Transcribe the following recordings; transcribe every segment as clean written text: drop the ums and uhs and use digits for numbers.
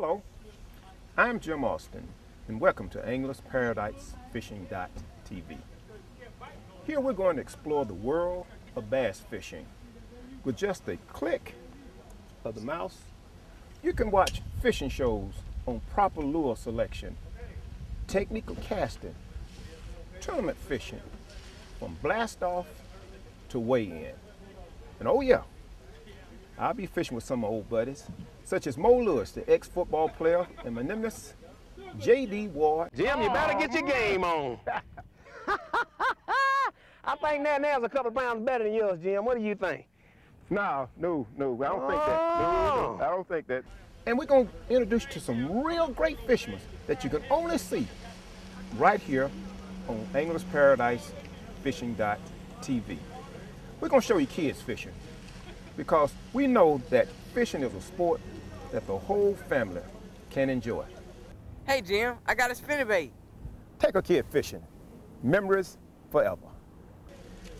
Hello, I'm Jim Austin, and welcome to Angler's Paradise Fishing.tv. Here we're going to explore the world of bass fishing. With just a click of the mouse, you can watch fishing shows on proper lure selection, technical casting, tournament fishing, from blast off to weigh in. And oh yeah, I'll be fishing with some of my old buddies, such as Mo Lewis, the ex-football player, and my nemesis, J.D. Ward. Jim, you better get your game on. I think that there's a couple pounds better than yours, Jim. What do you think? No, I don't think that. No, I don't think that. And we're going to introduce you to some real great fishermen that you can only see right here on Angler's Paradise Fishing.tv. We're going to show you kids fishing because we know that fishing is a sport that the whole family can enjoy. Hey Jim, I got a spinnerbait. Take a kid fishing. Memories forever.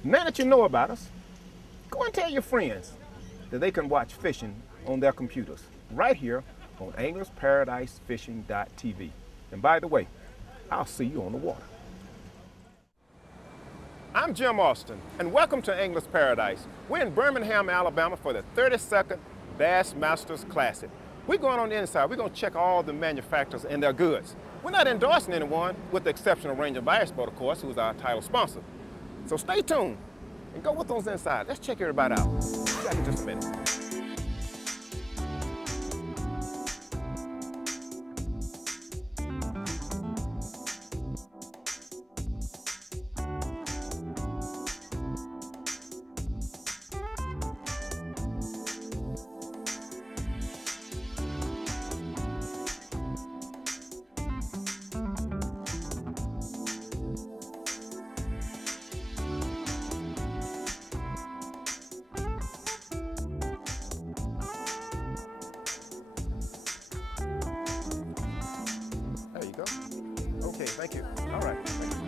Now that you know about us, go and tell your friends that they can watch fishing on their computers right here on Angler's Paradise Fishing.tv. And by the way, I'll see you on the water. I'm Jim Austin, and welcome to Angler's Paradise. We're in Birmingham, Alabama for the 32nd Bassmaster Classic. We're going on the inside. We're going to check all the manufacturers and their goods. We're not endorsing anyone, with the exception of Ranger Bass Boat, of course, who's our title sponsor. So stay tuned and go with us inside. Let's check everybody out. Be back in just a minute. Okay, thank you. All right, thank you.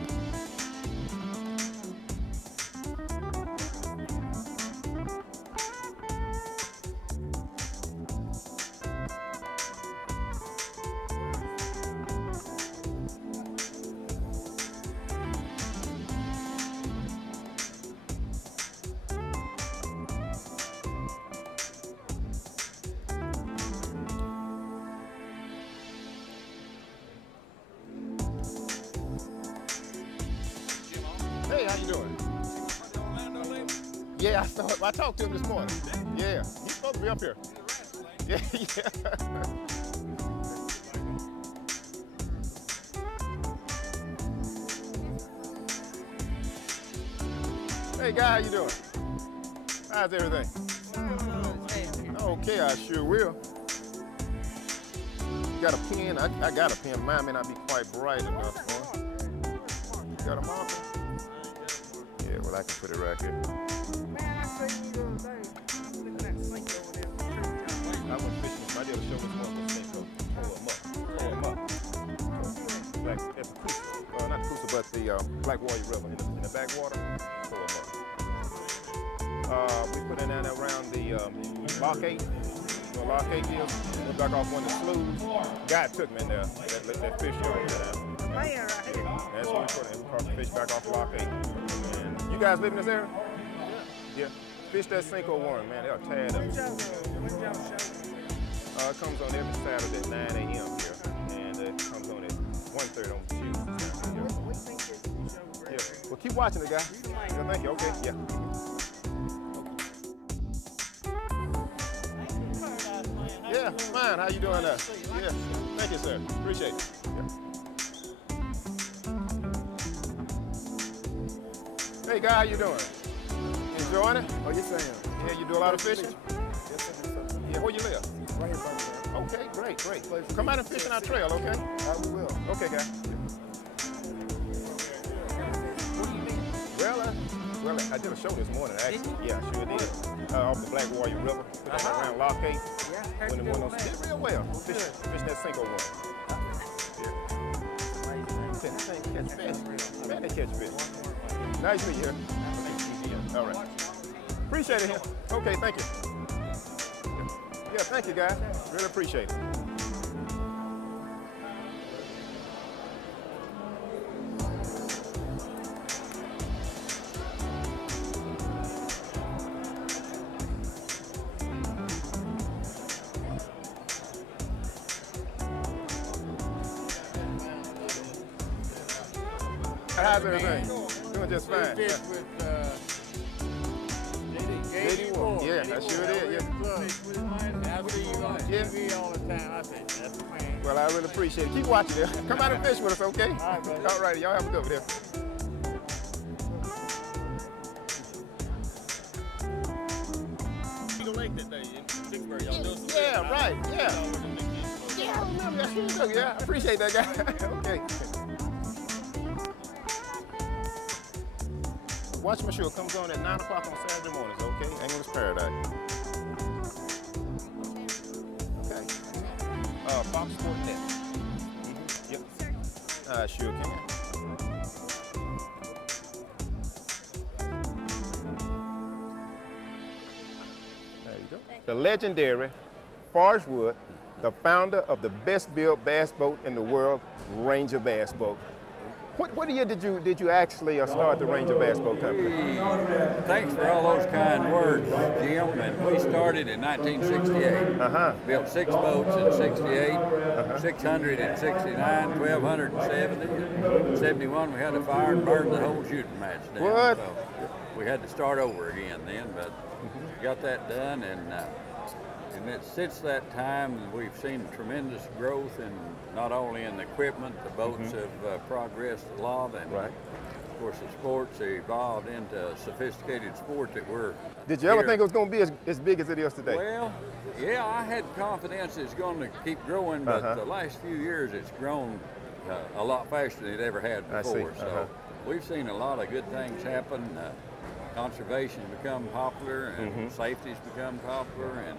Hey, how you doing? Yeah, I talked to him this morning. Yeah, he's supposed to be up here. Yeah, yeah. Hey, guy, how you doing? How's everything? Okay, I sure will. You got a pen? I got a pen. Mine may not be quite bright enough for him. You got a marker? Yeah, well, I can put it right here. Man, I say you the other day, I'm looking at the sink over there. I went fishing with my dealer show this morning for Cinco. Pull him up. Black, at the Coosa, not the Coosa, but the Black Warrior River in the backwater. Pull him up. We put in there around the Lock 8. You know Lock 8 is? Went back off one of the sloughs. Guy took me in there. That fish over there. Man, right here. That's what we put in. We caught the fish back off Lock 8. And you guys live in this area? Yeah. Fish that Cinco worm, man. They'll tear it up. It comes on every Saturday at 9 a.m. here. And it comes on at 1:30 on Tuesday. Yeah. Well, keep watching it, guys. Yeah, thank you. Okay. Yeah. Yeah, fine. How you doing there? Yeah. Thank you, sir. Appreciate it. Yeah. Hey, guy, how you doing? Enjoying it? Oh, yes, I am. Yeah, you do a lot of fishing? Yes, I do. Yeah, where you live? Right here, Birmingham. Okay, great. Come out and fish in our trail, okay? We will. Okay, guy. Well, I did a show this morning, actually. Yeah, I sure did. Off the Black Warrior River. Put that around Lock 8. When it went on, did real well. Fish that Cinco one. Catch fish. Man, they catch fish. Nice to meet you. All right. Appreciate it here. Okay, thank you. Yeah, thank you, guys. Really appreciate it. How's everything? Doing just fine. We fish with JD. Yeah, I sure did. Yeah. I see you on TV all the time. I said, that's the man. Well, I really appreciate it. Keep watching it. Come out and fish with us, okay? All right, buddy. All right, y'all have a good one. Eagle Lake that day in Vicksburg, y'all doing some Yeah, right. Yeah. Yeah, I remember that. Sure do. Yeah, I appreciate that guy. Okay. Watch my show. It comes on at 9 o'clock on Saturday mornings, okay? English Paradise. Okay. Fox Sport Net. Yep. Sure can. There you go. The legendary Forrest Wood, the founder of the best built bass boat in the world, Ranger Bass Boat. What year did you actually start the Ranger Bass Boat Company? Thanks for all those kind words, Jim. And we started in 1968. Built 6 boats in 68, 600 in 69, 1270. In 71 we had a fire and burned the whole shooting match down. What? So we had to start over again then, but got that done, and since that time we've seen tremendous growth in not only in the equipment, the boats have progressed a lot, and of course the sports evolved into a sophisticated sport that we're. Did you ever think it was going to be as big as it is today? Well, yeah, I had confidence it's going to keep growing, but the last few years it's grown a lot faster than it ever had before. So we've seen a lot of good things happen. Conservation become popular, and safety's become popular, and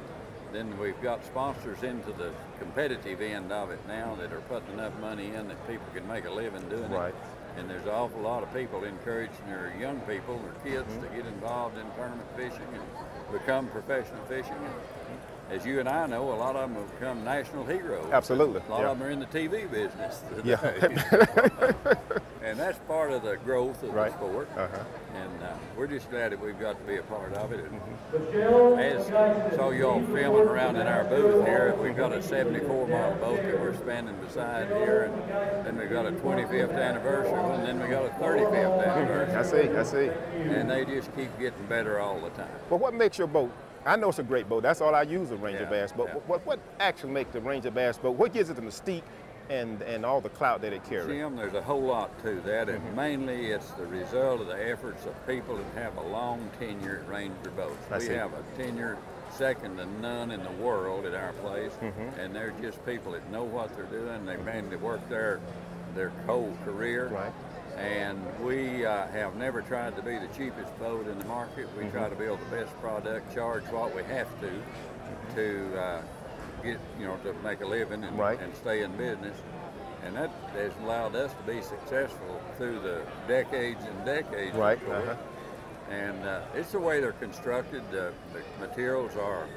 then we've got sponsors into the competitive end of it now that are putting enough money in that people can make a living doing it. And there's an awful lot of people encouraging their young people, their kids, to get involved in tournament fishing and become professional fishing. And as you and I know, a lot of them have become national heroes. Absolutely. A lot of them are in the TV business today. Yeah. And that's part of the growth of the sport. And we're just glad that we've got to be a part of it. As saw y'all filming around in our booth here, we've got a 74-model boat that we're standing beside here, and then we've got a 25th anniversary, and then we got a 35th anniversary. I see. And they just keep getting better all the time. Well, what makes your boat? I know it's a great boat. That's all I use, a Ranger Bass boat. What actually makes the Ranger Bass boat? What gives it the mystique and all the clout that it carries? Jim, there's a whole lot to that, and mainly it's the result of the efforts of people that have a long tenure at Ranger boats. We have a tenure second to none in the world at our place, and they're just people that know what they're doing. They mainly work their whole career. And we have never tried to be the cheapest boat in the market. We try to build the best product, charge what we have to get, to make a living and stay in business. And that has allowed us to be successful through the decades and decades. And it's the way they're constructed. The materials are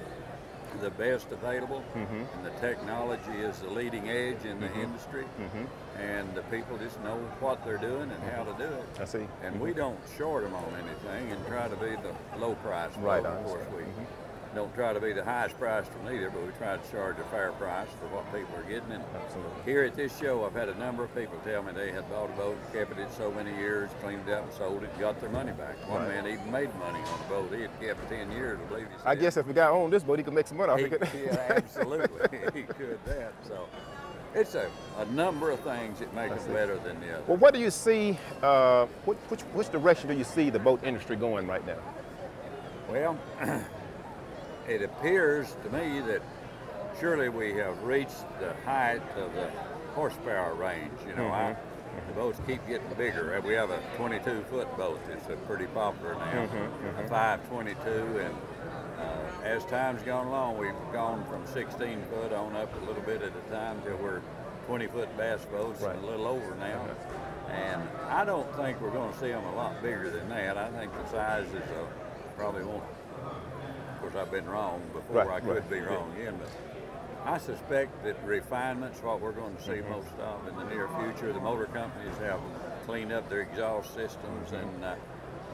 the best available, and the technology is the leading edge in the industry, and the people just know what they're doing and how to do it. I see. And we don't short them on anything and try to be the low price. Of course, we don't try to be the highest priced one either, but we try to charge a fair price for what people are getting. And here at this show, I've had a number of people tell me they had bought a boat, kept it so many years, cleaned it up and sold it, and got their money back. One man even made money on the boat. He had kept 10 years, I believe he said. I guess if the guy owned this boat, he could make some money off it. Yeah, absolutely. He could that. So it's a number of things that make it better than the other. Well, what do you see, which direction do you see the boat industry going right now? Well, it appears to me that surely we have reached the height of the horsepower range. The boats keep getting bigger. We have a 22-foot boat that's pretty popular now, a 522, and as time's gone along, we've gone from 16-foot on up a little bit at a time till we're 20-foot bass boats and a little over now. And I don't think we're going to see them a lot bigger than that. I think the sizes probably won't. Of course, I've been wrong before. I could be wrong again, but I suspect that refinement's what we're going to see most of in the near future. The motor companies have cleaned up their exhaust systems, and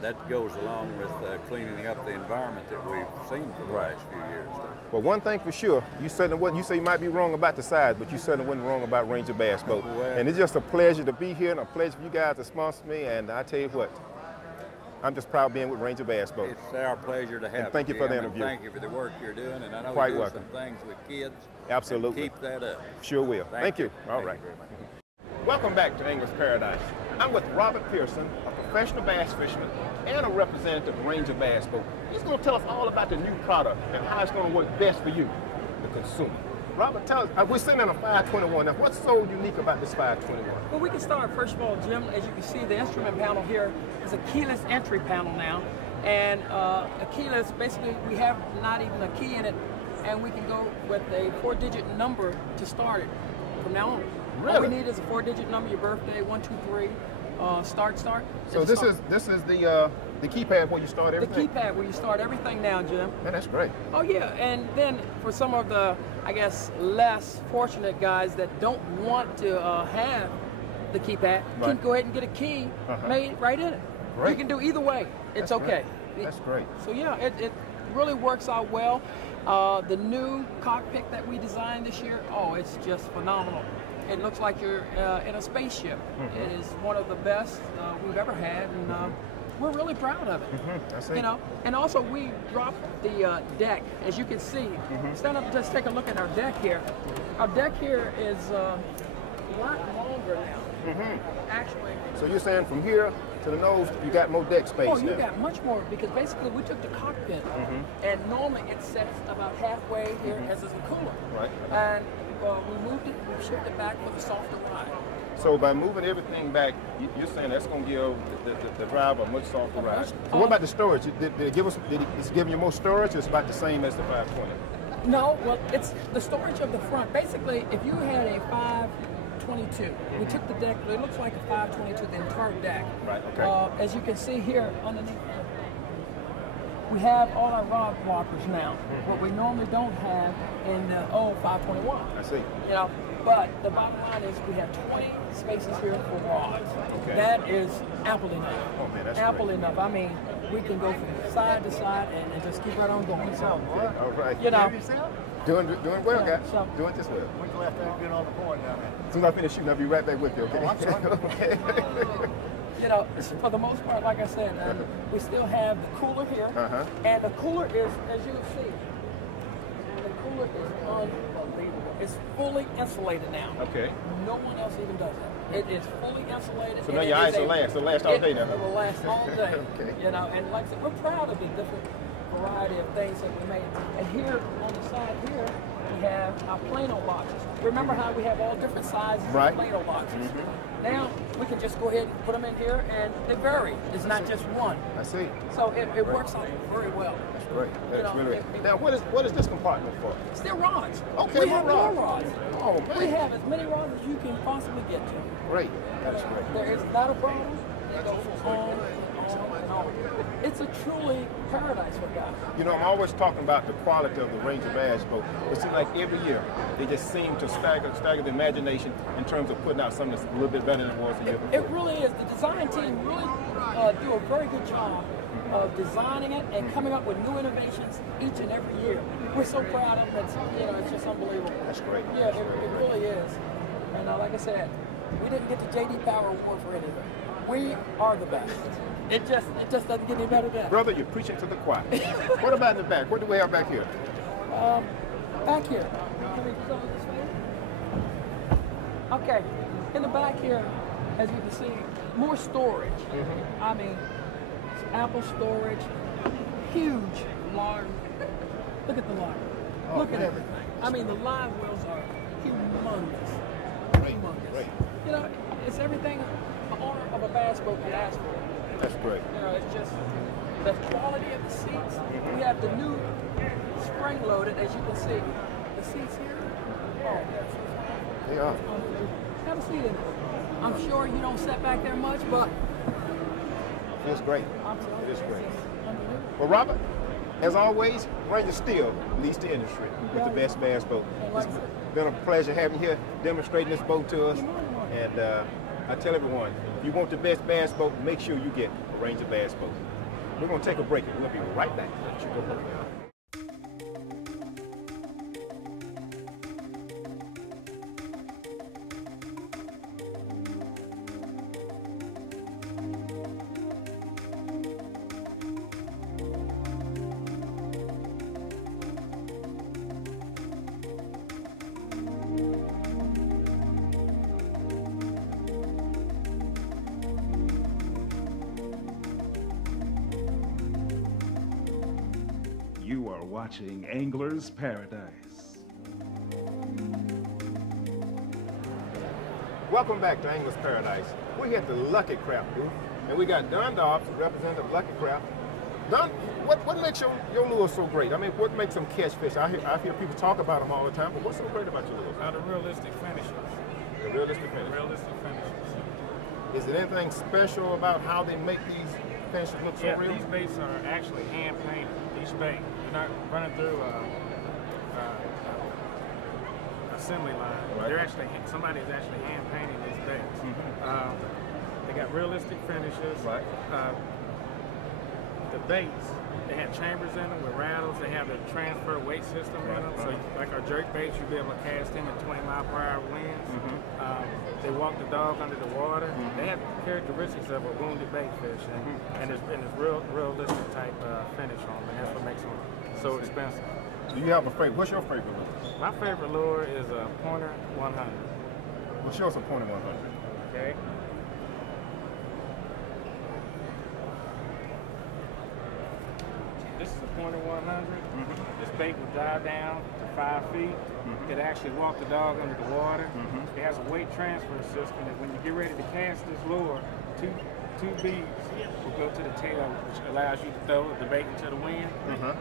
that goes along with cleaning up the environment that we've seen for the last few years. Well, one thing for sure, you certainly wasn't, you say you might be wrong about the size, but you certainly wasn't wrong about Ranger Bass Boat. Well, and it's just a pleasure to be here and a pleasure for you guys to sponsor me. And I tell you what, I'm just proud of being with Ranger Bass Boat. It's our pleasure to have you. Thank you for the interview. Thank you for the work you're doing, and I know Quite you're doing welcome. some things with kids. Absolutely. Keep that up. Sure will. Thank you. All right. Welcome back to Angler's Paradise. I'm with Robert Pearson, a professional bass fisherman and a representative of Ranger Bass Boat. He's going to tell us all about the new product and how it's going to work best for you, the consumer. Robert, tell us, we're sitting in a 521. Now, what's so unique about this 521? Well, we can start, first of all, Jim, as you can see, the instrument panel here is a keyless entry panel now. And a keyless, basically, we have not even a key in it, and we can go with a 4-digit number to start it from now on. Really? All we need is a 4-digit number, your birthday, 1, 2, 3, start. So this is the keypad where you start everything? The keypad where you start everything now, Jim. Man, that's great. Oh yeah, and then for some of the, I guess, less fortunate guys that don't want to have the keypad, can go ahead and get a key made right in it. Great. You can do either way. It's That's okay. Great. That's great. So yeah, it really works out well. The new cockpit that we designed this year, oh, it's just phenomenal. It looks like you're in a spaceship. It is one of the best we've ever had, and we're really proud of it. I see. You know, and also we dropped the deck, as you can see. Stand up and just take a look at our deck here. Our deck here is a lot longer now. Actually. So you're saying from here to the nose, you got more deck space? Oh, you now. got much more, because basically we took the cockpit, and normally it sets about halfway here as is a cooler. Right. And we moved it, we shifted it back for the softer ride. So by moving everything back, you're saying that's going to give the driver a much softer ride. So what about the storage? Did it give us? It's giving you more storage, or it's about the same as the 520? No, well, it's the storage of the front. Basically, if you had a 522, we took the deck, it looks like a 522, the entire deck. Right, okay. As you can see here underneath, we have all our rod blockers now, what we normally don't have in the old 521. I see. You know, but the bottom line is we have 20 spaces here for rods. Okay. That is ample enough. Oh man, that's ample great. enough. I mean, we can go from side to side and just keep right on going. So, All right. you know, Doing well, Yeah, guys. so- Doing just well. We left that good on the point down there. As soon as I finish shooting, I'll be right back with you, okay? Oh, I'm sorry. Okay. you know, for the most part, like I said, we still have the cooler here, and the cooler is, as you can see, the cooler is unbelievable. It's fully insulated now. Okay. No one else even does it. It is fully insulated. So and now it your is eyes will last. It'll last all day now. It will last all day. Okay. You know, and like I said, we're proud of the different variety of things that we made. And here on the side here, we have our Plano boxes. Remember how we have all different sizes Right. of Plano boxes? Now we can just go ahead and put them in here, and they vary. It's not just one. I see. So it works out very well. That's great. That's know, really great. Now, what is this compartment for? Still rods. Okay, we have more more rods. rods. Oh, man. We have as many rods as you can possibly get to. Great. That's great. There is not a problem. It goes on and on. It's a truly paradise for guys. You know, I'm always talking about the quality of the Ranger Bass Boat. It seems like every year they just seem to stagger the imagination in terms of putting out something that's a little bit better than it was the year before. It really is. The design team really do a very good job of designing it and coming up with new innovations each and every year. We're so proud of it. It's just unbelievable. That's great. Yeah, it really is. And like I said, we didn't get the J.D. Power Award for anything. We are the best. It just doesn't get any better than that. Brother, you're preaching to the choir. What about in the back? What do we have back here? Back here. Can we go this way? Okay. In the back here, as you can see, more storage. I mean, ample storage, huge large. Look at the line. Look at everything. I mean, the live wells are humongous. Great. Humongous. Great. You know, it's everything the owner of a bass boat could ask for. That's great. You know, it's just the quality of the seats. We have the new spring loaded, as you can see. The seats here, oh, They are. have a seat in it. I'm sure you don't sit back there much, but It's great. I'm sorry. It's great. Unbelievable. Well, Robert, as always, Ranger still leads the industry with the best bass boat. It's been a pleasure having you here, demonstrating this boat to us. And I tell everyone, if you want the best bass boat, make sure you get a Ranger Bass Boat. We're going to take a break and we'll be right back. Let you go look. You are watching Angler's Paradise. Welcome back to Angler's Paradise. We're here at the Lucky Craft booth, and we got Don Dobbs, representative of Lucky Craft. Don, what makes your lures so great? I mean, what makes them catch fish? I hear people talk about them all the time, but what's so great about your lures? The realistic finishes. The realistic finish. Realistic finishes. Is there anything special about how they make these finishes look so real? These baits are actually hand painted. Each bait, you're not running through assembly line. Right. They're actually somebody's actually hand painting these baits. They got realistic finishes. Right. The baits, they have chambers in them with rattles. They have the transfer weight system in them. So like our jerk baits, you'll be able to cast in at 20-mile-per-hour winds. They walk the dog under the water. They have characteristics of a wounded bait fish, and it's realistic type finish on them, and that's what makes them so expensive. Do you have a favorite? What's your favorite lure? My favorite lure is a Pointer 100. Well, show us a Pointer 100. Okay. This is a Pointer 100. This bait will dive down to 5 feet. It actually walk the dog under the water. It has a weight transfer system that when you get ready to cast this lure, two beads will go to the tail, which allows you to throw the bait into the wind.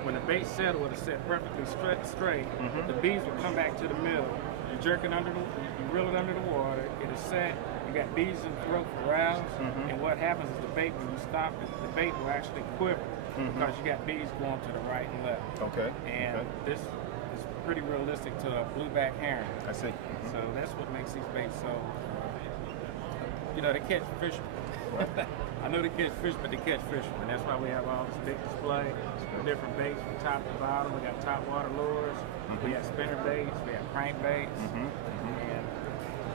When the bait settle, it'll set perfectly straight. The beads will come back to the middle. You jerk it under you reel it under the water. It is set. You got beads in the throat for rounds. And what happens is the bait, when you stop it, the bait will actually quiver because you got beads going to the right and left. Okay. And this is pretty realistic to a blueback herring. I see. So that's what makes these baits so, they catch fish. I know they catch fish, but they catch fish. And that's why we have all this big display of different baits from top to bottom. We got top water lures, we have spinner baits, we have crank baits, and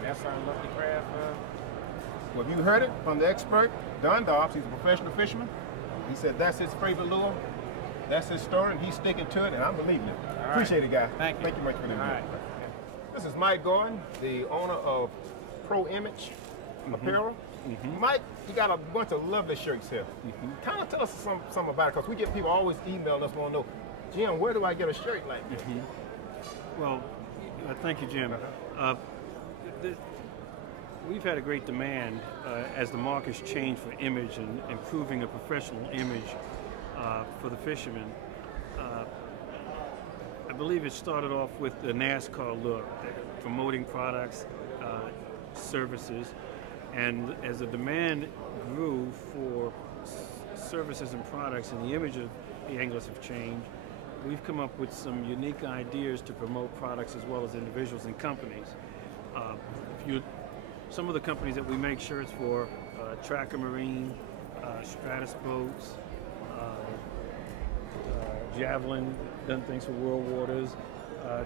that's our Lucky Craft. Well, you heard it from the expert, Don Dobbs. He's a professional fisherman. He said that's his favorite lure. That's his story, and he's sticking to it, and I'm believing it. All right. Appreciate it, guy. Thank you. Thank you much for the All right. This is Mike Gordon, the owner of Pro Image Apparel. Mike, you got a bunch of lovely shirts here. Kind of tell us something about it, because we get people always email us, want to know, Jim, where do I get a shirt like this? Well, thank you, Jim. We've had a great demand as the market's changed for image and improving a professional image for the fishermen. I believe it started off with the NASCAR look, promoting products, services, and as the demand grew for services and products and the image of the anglers have changed, we've come up with some unique ideas to promote products as well as individuals and companies. Some of the companies that we make shirts for, Tracker Marine, Stratus Boats, Javelin, done things for World Waters,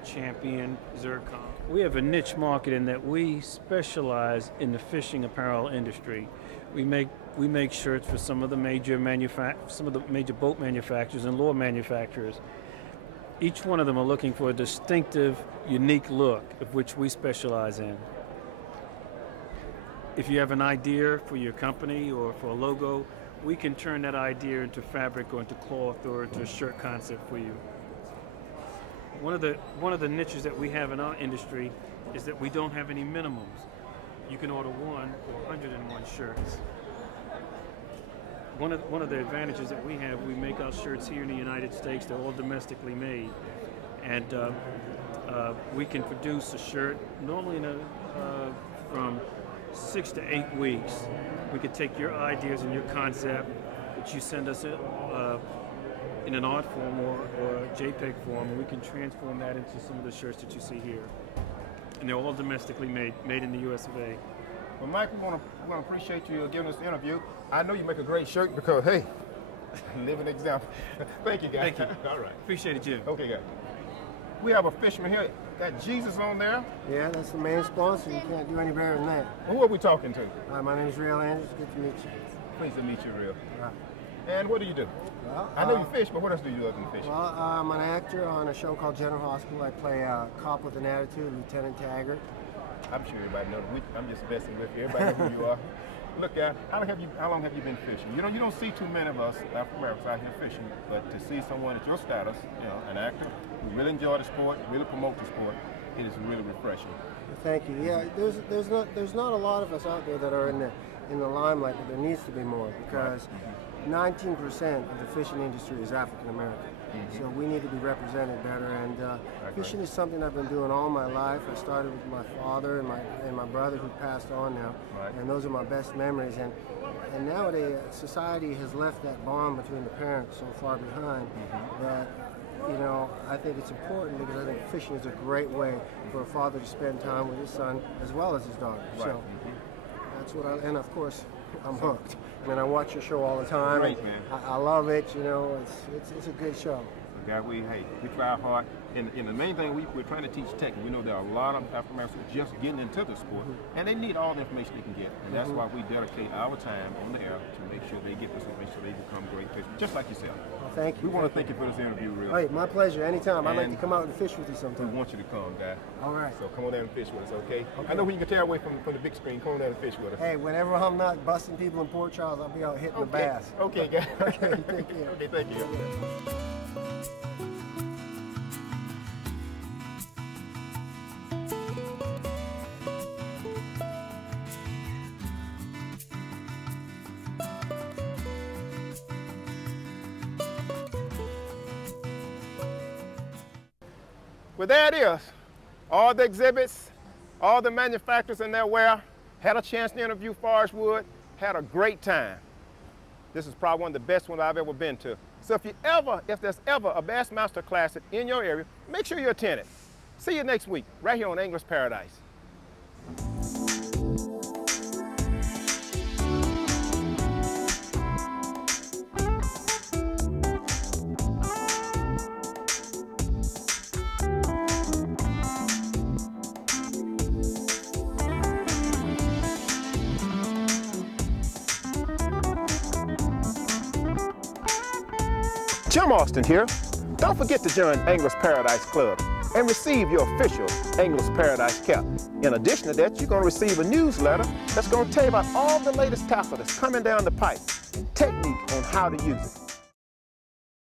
Champion, Zircon. We have a niche market in that we specialize in the fishing apparel industry. We make shirts for some of the major boat manufacturers and lure manufacturers. Each one of them are looking for a distinctive, unique look, of which we specialize in. If you have an idea for your company or for a logo, we can turn that idea into fabric or into cloth or into a shirt concept for you. One of the niches that we have in our industry is that we don't have any minimums. You can order 1 or 101 shirts. One of the advantages that we have, we make our shirts here in the United States. They're all domestically made, and we can produce a shirt normally from 6 to 8 weeks. We could take your ideas and your concept, which you send us in an art form or a JPEG form, and we can transform that into some of the shirts that you see here. And they're all domestically made in the US of A. Well, Mike, we want to appreciate you giving us the interview. I know you make a great shirt because, hey, Living example. Thank you, guys. Thank you. All right. Appreciate it, Jim. Okay, guys. We have a fisherman here. Got Jesus on there. Yeah, that's the main sponsor. You can't do any better than that. Who are we talking to? Hi, my name is Real Andrews. Good to meet you. Pleased to meet you, Real. Right. And what do you do? Well, I know you fish, but what else do you do other than fishing? Well, I'm an actor on a show called General Hospital. I play a cop with an attitude, Lieutenant Taggart. I'm sure everybody knows. I'm just messing with you. Everybody knows who you are. Look, how long have you been fishing? You don't see too many of us African Americans out here fishing, but to see someone at your status, an actor who really enjoy the sport, really promote the sport, it is really refreshing. Thank you. Yeah, there's not a lot of us out there that are in the limelight, but there needs to be more because 19% of the fishing industry is African American. So we need to be represented better, and fishing is something I've been doing all my life. I started with my father and my brother who passed on now, and those are my best memories. And nowadays, society has left that bond between the parents so far behind that, I think it's important because I think fishing is a great way for a father to spend time with his son as well as his daughter. So that's what and of course, I'm hooked. I mean, I watch your show all the time. Great, man. I love it. It's a good show. Yeah, we try hard. And the main thing we're trying to teach technique. We know there are a lot of African Americans who are just getting into the sport, and they need all the information they can get. And that's why we dedicate our time on the air to make sure they get this information so they become great fishermen, just like yourself. Well, thank you. We want to thank you for this interview, Real. Hey, my pleasure. Anytime. I'd like to come out and fish with you We sometime. want you to come, guy. All right. So come on down and fish with us, okay? I know we can tear away from the big screen. Come on down and fish with us. Hey, whenever I'm not busting people in Port Charles, I'll be out hitting the bass. Okay, guys. Okay, take care. Okay, thank you. Well, there it is. All the exhibits, all the manufacturers and their wear. Had a chance to interview Forrest Wood. Had a great time. This is probably one of the best ones I've ever been to. So if there's ever a Bassmaster Classic in your area, make sure you attend it. See you next week, right here on Angler's Paradise. Jim Austin here. Don't forget to join Angler's Paradise Club and receive your official Angler's Paradise cap. In addition to that, you're going to receive a newsletter that's going to tell you about all the latest tackle that's coming down the pipe and technique on how to use it.